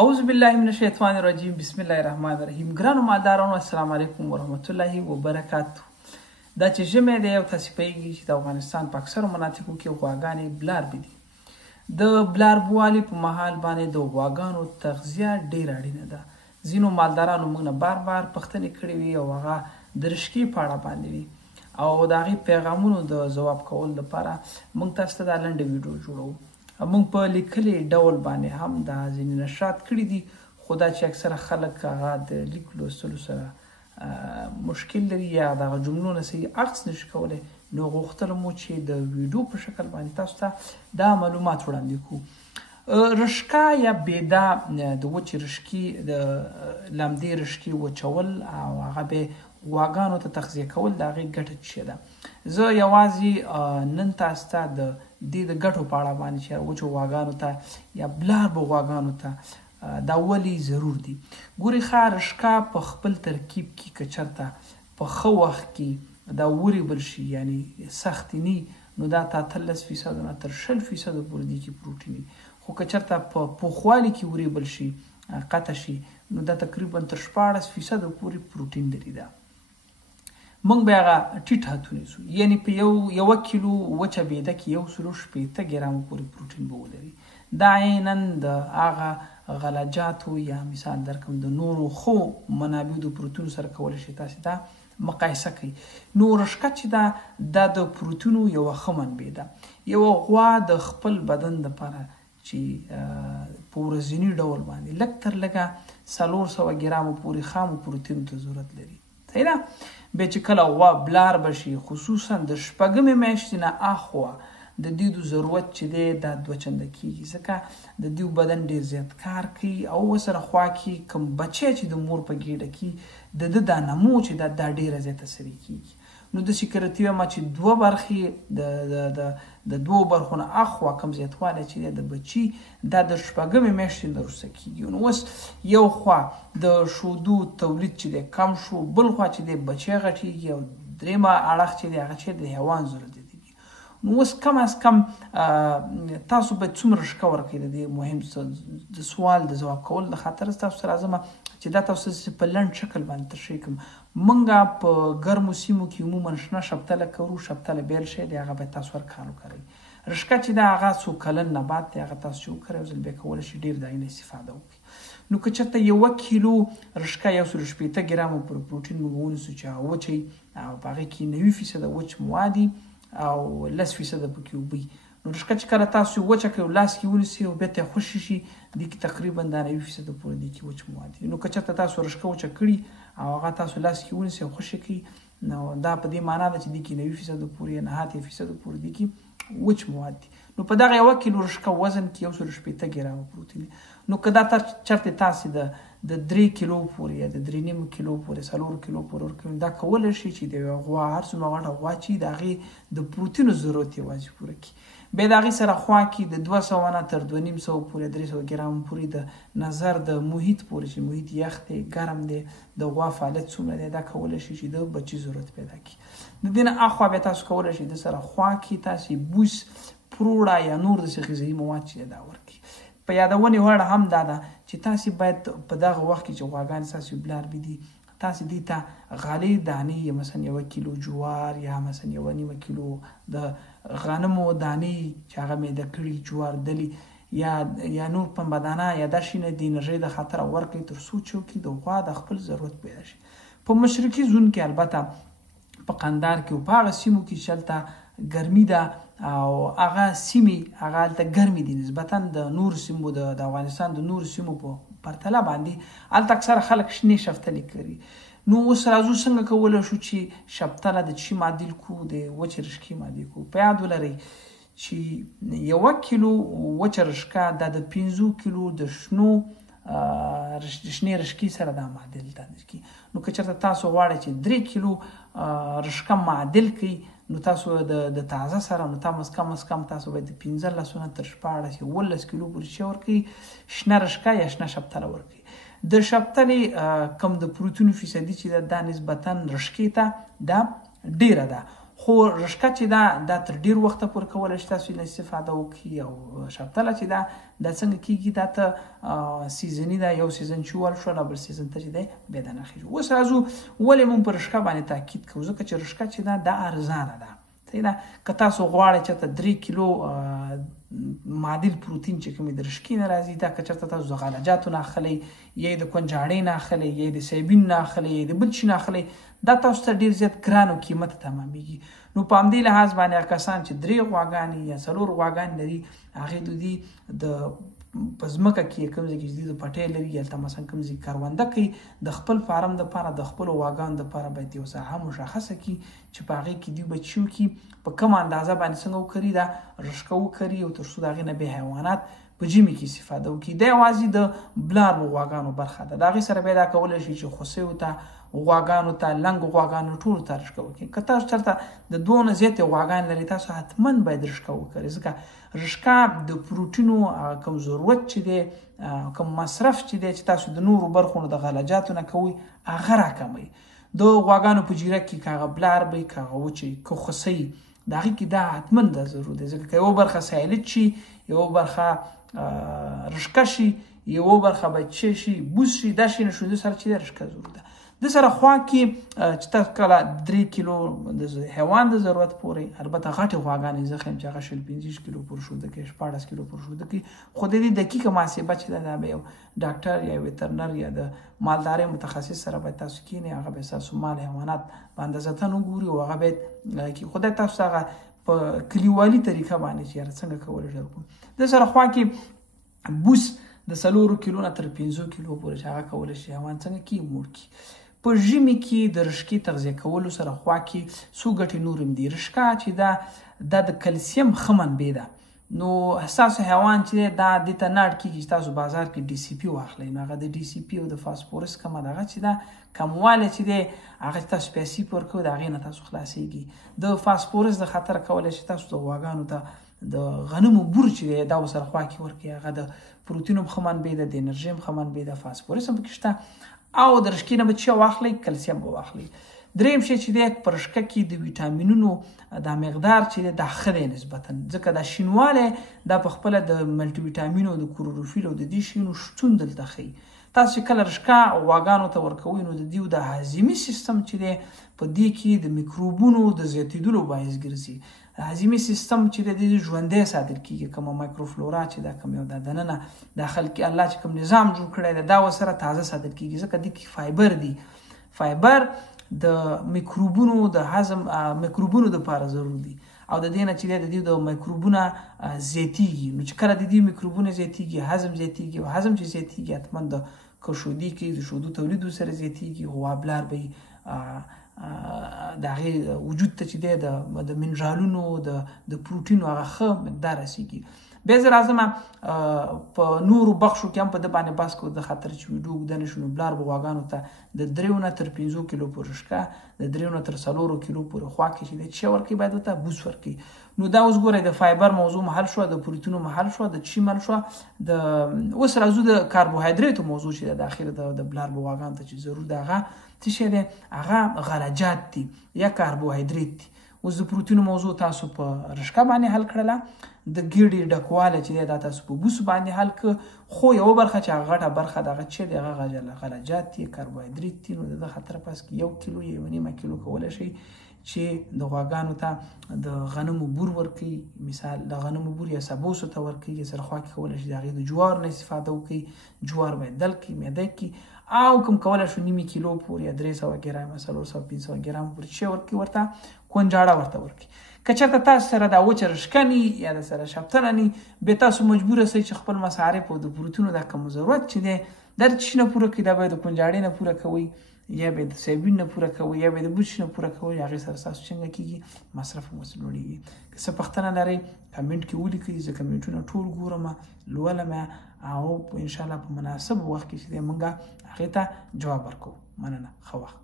اعوذ بالله من الشیطان الرجیم بسم الله الرحمن الرحیم. ګرانو مالدارانو السلام علیکم ورحمت الله وبرکاتو. دا چې ژمی دی او تاسې پوهیږئ چې د افغانستان په اکثرو مناطقو کې غواګانې بلاربې دي. د بلاربوالي په مهال باندې د غواګانو تغذیه ډېره اړینه ده. ځینو مالدارانو موږ نه بار بار پوښتنې کړې وي او هغه د رشقې په اړه باندې وي او د هغې پیغامونو د ځواب کولو لپاره موږ تاسو ته دا لنډه ویډیو جوړوو. موږ په لیکلي ډول باندې هم دا ځینې نشرات کړي دي، خو دا چې اکثره خلک هغه د لیک لوستلو سره مشکل لري یا دغه جملو نه صحیح عکس نشي کولی، نو غوښتل مو چې د ویډیو په شکل باندې تاسو ته دا معلومات وړاندې کړو. رشقه یا بیدا د وچې رشقې د لمدې رشقې وچول او هغه به غواګانو ته تغذیه کول د هغې ګټه څه ده. زه یوازې نن تاسو ته د دې د ګټو په اړه باندې چې وچو غواګانو ته یا بلاربو غواګانو ته دا ولې ضرور دي. ګورئ ښه، رشقه په خپل ترکیب کې که چېرته په ښه وخت کې دا وریبل شي، یعنې سختې نه، نو دا ته 18% نه تر 20% پورې دي کې پروټین وي. خو که چېرته په پوخوالي کې وریبل شي، قطع شي، نو دا تقریبا تر 14% پورې پروټین لري. دا موږ به هغه ټیټ حد ونیسو، یعنې په یوه کیلو وچه بیده کې 160 ګرامه پورې پروټین به ولري. دا عیناً د هغه غلجاتو یا مثال درکړم د نورو ښو منابعو د پروټینو سره کولی شي تاسې دا مقایسه کوي. نو رشقه چې دا د پروټینو یوه ښه منبع ده. یوه غوا د خپل بدن دپاره چې په ورځني ډول باندې لږ تر لږه 400 ګرامو پورې خامو پروټینو ته ضرورت لري. صحیح ده؟ بیا چې کله غوا بلار بشي، خصوصا د شپږمې میاشتې نه اخوا د دوی ضرورت چې دی دا 2 چنده کېږي، ځکه د دوی بدن ډېر زیات کار کوي او ورسره خوا کې کوم بچی چې د مور په ګېډه کې د ده دا نمو چې دا ډېره زیاته سرې کېږي. نو داسې که راته ووایم چې 2 برخې د 2 برخو نه اخوا کوم زیاتوالی چې دی د بچي دا د شپږمې میاشتې نه وروسته کېږي. نو اوس یو خوا د شودو تولید چې دی کم شو، بل خوا چې دی بچی غټېږي او درېیمه اړخ چې دی هغه چې د حیوان ضرورت دی. نو اوس کم از کم تاسو باید څومره رشقه ورکوئ؟ د دې مهم د سوال د ځواب کولو د خاطر تاسو سره راځم چې دا تاسو په لنډ شکل باندې تشریح کړم. موږ په ګرمو سیمو کې عموما شنه شفتله کرو، شفتله بیل شی دی، هغه باید تاسو ورکانو کروئ. رشقه چې دا هغه څو کلن نبات دی، هغه تاسو چې وکرئ یو ځل بیا کولی شي ډېر د هغې استفاده وکړي. نو که چېرته 1 کیلو رشقه 160 ګرامو پر پروټین موږ ونیسو چې هغه وچوي او په هغې کې 90% وچ مواد دي او 10% پکې اوبه وي. نو رشقه چې کله تاسو وچه کړئ او لاس کې ونیسئ او بیا ته یې خوشې شي، دې کې تقریبا دا 90% پورې دې کې وچ مواد دي. نو که چېرته تاسو رشقه وچه کړي او هغه تاسو لاس کې ونیسئ او خوشې کړي، نو دا په دې معنا ده چې دې کې 90% پورې یا 90% پورې دې کې وچ مواد دي. نو په دغه 1 کیلو رشقه وزن کې 160 ګرامه پروټین. نو که دا چېرته تاسې د 3 کیلو پورې یا د 3.5 کیلو پورې 4 کیلو پورې ورکوئ، دا کولی شي چې د یوه غوا هر څومره غټه غوا چې د هغې د پروټینو ضرورت یوازې پوره کړي. بیا د هغې سره خوا کې د 200 نه تر 250 پورې 300 ګرامو پورې د نظر د محیط پورې چې محیط یخ دی، ګرم دی، د غوا فعالیت څومره دی، دا کولی شي چې د بچي ضرورت پیدا کړي. د دې نه اخوا بیا تاسو کولی شئ د سره خوا کې تاسې بوس، پروړه یا نور داسې غذایي مواد چې دا ورکړي. په یادونې وړ هم دا ده چې تاسې باید په دغه وخت کې چې غواګانې ستاسې بلاربې دي، تاسې دې ته غالۍ دانې مثلا 1 کیلو جوار یا مثلا 1.5 کیلو د غنمو دانې چې هغه میده کړي، جوار دلي یا نور پنبهدانه یا دا شیونه د انرژۍ د خاطره ورکړئ، تر څو چې د غوا د خپل ضرورت پیدا شي. په مشرقي زون کې البته په قندار کې او په هغه سیمو کې چې هلته ګرمي ده او هغه سیمې هغه هلته ګرمې دي نسبتا د نورو سیمو د افغانستان د نورو سیمو په پرتله باندې هلته اکثره خلک شنې شفتلې کري. نو اوس راځو څنګه کولی شو چې شفتله د چی معادل کو، د وچې رشقې معادل کو. په یاد ولرئ چې 1 کیلو وچه رشقه دا د 5 کیلو د شنې رشقې سره دا معادل ده. نو که چېرته تاسو غواړئ چې 3 کیلو رشقه معادل کړئ، نو تاسو د تازه سره نو تاسو کم از کم تاسو باید 15 تر 14 یا 18 کیلو پورې شی ورکړئ، شنه رشقه یا شنه شفتله ورکړئ. د شفتلې کم د پروټینو فیصدي چې دا نسبتا رشقې ته دا ډیره ده، خو رشقه چې دا تر ډېر وخته پورې کولی شي تاسو نه استفاده وکړي او شفتله چې دا څنګه کېږي دا ته سیزني ده یو سیزن چې وال شو بل سیزن ته چې دی بیا دا نه خېږي. اوس راځو ولې موږ په رشقه باندې تاکید کوو ځکه چې رشقه چې دا ارزانه ده. صحیح ده. که تاسو غواړئ چې ته 3 کیلو معادل پروتین چې کومې د رشقې نه راځي دا که چېرته تاسو د غلجاتو نه اخلئ یا د کونجاړۍ نه اخلئ یا د سیبین نه اخلئ یا د بل شي نه اخلئ دا تاسو ته ډېر زیات ګران او قیمته تمامېږي. نو په همدې لحاظ باندې کسان چې 3 غواګانې یا 4 غواګانې لري هغې د دوی د په ځمکه کې کوم ځای کې چې دوی د پټی لري هلته مثلا کوم ځای کرونده کوي د خپل فارم دپاره د خپلو غواګانو دپاره باید یو ساحه مشخصه کړي چې په هغې کې دوی بچي وکړي په کومه اندازه باندې څنګه وکري دا رشقه وکري او تر څو د هغې نه بیا حیوانات په ژمي کې استفاده وکړي. دا یوازې د بلارو غواګانو برخه ده. د هغې سره بیا دا کولی شي چې خوسیو ته غواګانو ته لنګو غواګانو ټولو ته رشقه وکړي. که تاسو چېرته د 2 نه زیاتې غواګانې لري تاسو حتما باید رشقه وکړئ ځکه رشقه د پروټینو کوم ضرورت چې دی کوم مصرف چې دی چې تاسو د نورو برخو نه د غلجاتو نه کوئ هغه راکموي. د غواګانو په جیره کې که هغه بلار وي که هغه وچې که خوسۍ د هغې کې دا حتما دا ضرور دی ځکه که یوه برخه سایلج شي یوه برخه رشقه شي یوه برخه باید څه شي بوس شي دا شي نشو د سره چې دی رشقه ضرور ده. د سره خوا کې چې تاسو کله 3 کیلو د حیوان د ضرورت پورې البته غټې غواګانې زه ښیم چې هغه 25 کیلو پورې شوده کوي 14 کیلو پورې شوده کوي خو د دې دقیقه محاسبه چې دا به یو ډاکټر یا ویترنر یا د مالدارۍ متخصص سره باید تاسو کینی هغه به تاسو مال حیوانات په اندازه وګوري او هغه باید خدای تاسو هغه په کلیوالي طریقه باندې چې څنګه کولی شئ وکړو. د سره خوا کې بوس د 4 کیلو نه تر 5 کیلو پورې هغه کولی شي حیوان څنګه کې موړ کړي. په ژمي کې د رشقې تغذیه کولو سره خوا کې څو ګټې نور هم دي. رشقه چې دا د کلسیم ښه منبع ده. نو ستاسو حیوان چې دا دې ته نه اړ کېږي چې تاسو بازار کې ډي سی پي واخلئ نو هغه د ډي سی پي او د فاسفورس کومه دغه چې ده کموالی چې دی هغه چې تاسو پیسې ورکوئ د هغې نه تاسو خلاصېږي. د فاسفورس د خطر کولی شي تاسو د غواګانو ته د غنمو بور چې دی دا ورسره خوا کې ورکړي هغه د پروتین هم ښه منبع ده د انرژي هم ښه منبع ده فاسفورس هم پکې شته او د رشقې نه به څه واخلئ کلسیم به واخلئ. دریم شی چې دی په رشقه کې د ویټامینونو دا مقدار چې دی دا ښه دی نسبتا ځکه دا شینوالی دا په خپله د ملټي ویټامین او د کلوروفیل او د دې شیانو شتون دلته ښیي. تاسو چې کله رشقه غواګانو ته ورکوئ نو د دوی د هاضمي سیستم چې دی په دې کې د میکروبونو د زیاتېدلو باعث ګرځي. هاضمي سیستم چې د ژوندی ساتل کېږي کومه مایکروفلورا چې دا کوم یو د دننه داخل کې الله چې کوم نظام جوړ کړی دی دا ورسره تازه ساتل کېږي ځکه دې کې فایبر دی. فایبر د میکروبونو د هضم میکروبونو دپاره ضرور دی او د دې نه چې دی د دې د میکروبونه زیاتېږي. نو چې کله د دې میکروبونه زیاتېږي هضم زیاتېږي او هضم چې زیاتېږي حتما د کشودي کې د شودو تولید ورسره زیاتېږي غوا بلار به د هغې وجود ته چې دی د منرالونو د پروټینو هغه ښه مقدار رسېږي. بیا زه راځم په نورو بخشو کې هم په ده باندې بحث کوو د خاطر چې ویډیو اوږده نه شي نو بلار به غواګانو ته د 3 نه تر 5 کیلو پورې رشقه د 3 نه تر 4 کیلو پورې خوا کې چې دی څه ورکوي باید ورته بوس ورکوي. نو دا اوس ګورئ د فایبر موضوع محل شوه د پروتینو محل شوه د چی محل شوه اوس راځو د کاربوهایدریتو موضوع چې د اخر د بلار به غواګانو ته چې ضرور ده هغه څه شی دی هغه غلجات دي یا کاربوهایدریت دي. اوس د پروتینو موضوع تاسو په رشقه باندې حل کړله د ګیډې ډکوالی چې دی دا تاسو په بوس باندې حل کړه خو یوه برخه چې هغه غټه برخه دغه چې دی هغه غلجات دي کاربوهایدریت دي. نو د ده خطر پس کې 1 کیلو یا 1.5 کیلو کولی شئ چې د غواګانو ته د غنمو بور ورکوي مثال د غنمو بور یا سبوسو ته ورکوي سره خوا کې کولی شي د هغې د جوار نه استفاده وکړي. جوار باید دل کړي معده کړي او کوم کولی شو 1.5 کیلو پورې یا 300 ګرامه 400 500 ګرامه پورې څه ورکوي ورته کونجاړه ورته ورکوي. که چېرته تاسو سره دا وچه رشقه نی یا د سره شفتله نی بیا تاسو مجبوره سئ چې خپل مصارف او د پروتینو دا کوم ضرورت چې دی دا د څه نه پوره کړئ دا به د کونجاړې نه پوره کوئ یا به د سیبین نه پوره کوئ یا به د بل شي نه پوره کوئ هغې سره ستاسو څنګه کېږي مصرف هم ورسره لوړېږي. که څه پوښتنه لرئ کمنټ کې ولیکئ زه کمنټونه ټول ګورم لولم او انشاءالله په مناسب وخت کې چې دی موږ هغې ته جواب ورکوو. مننه ښه وخت.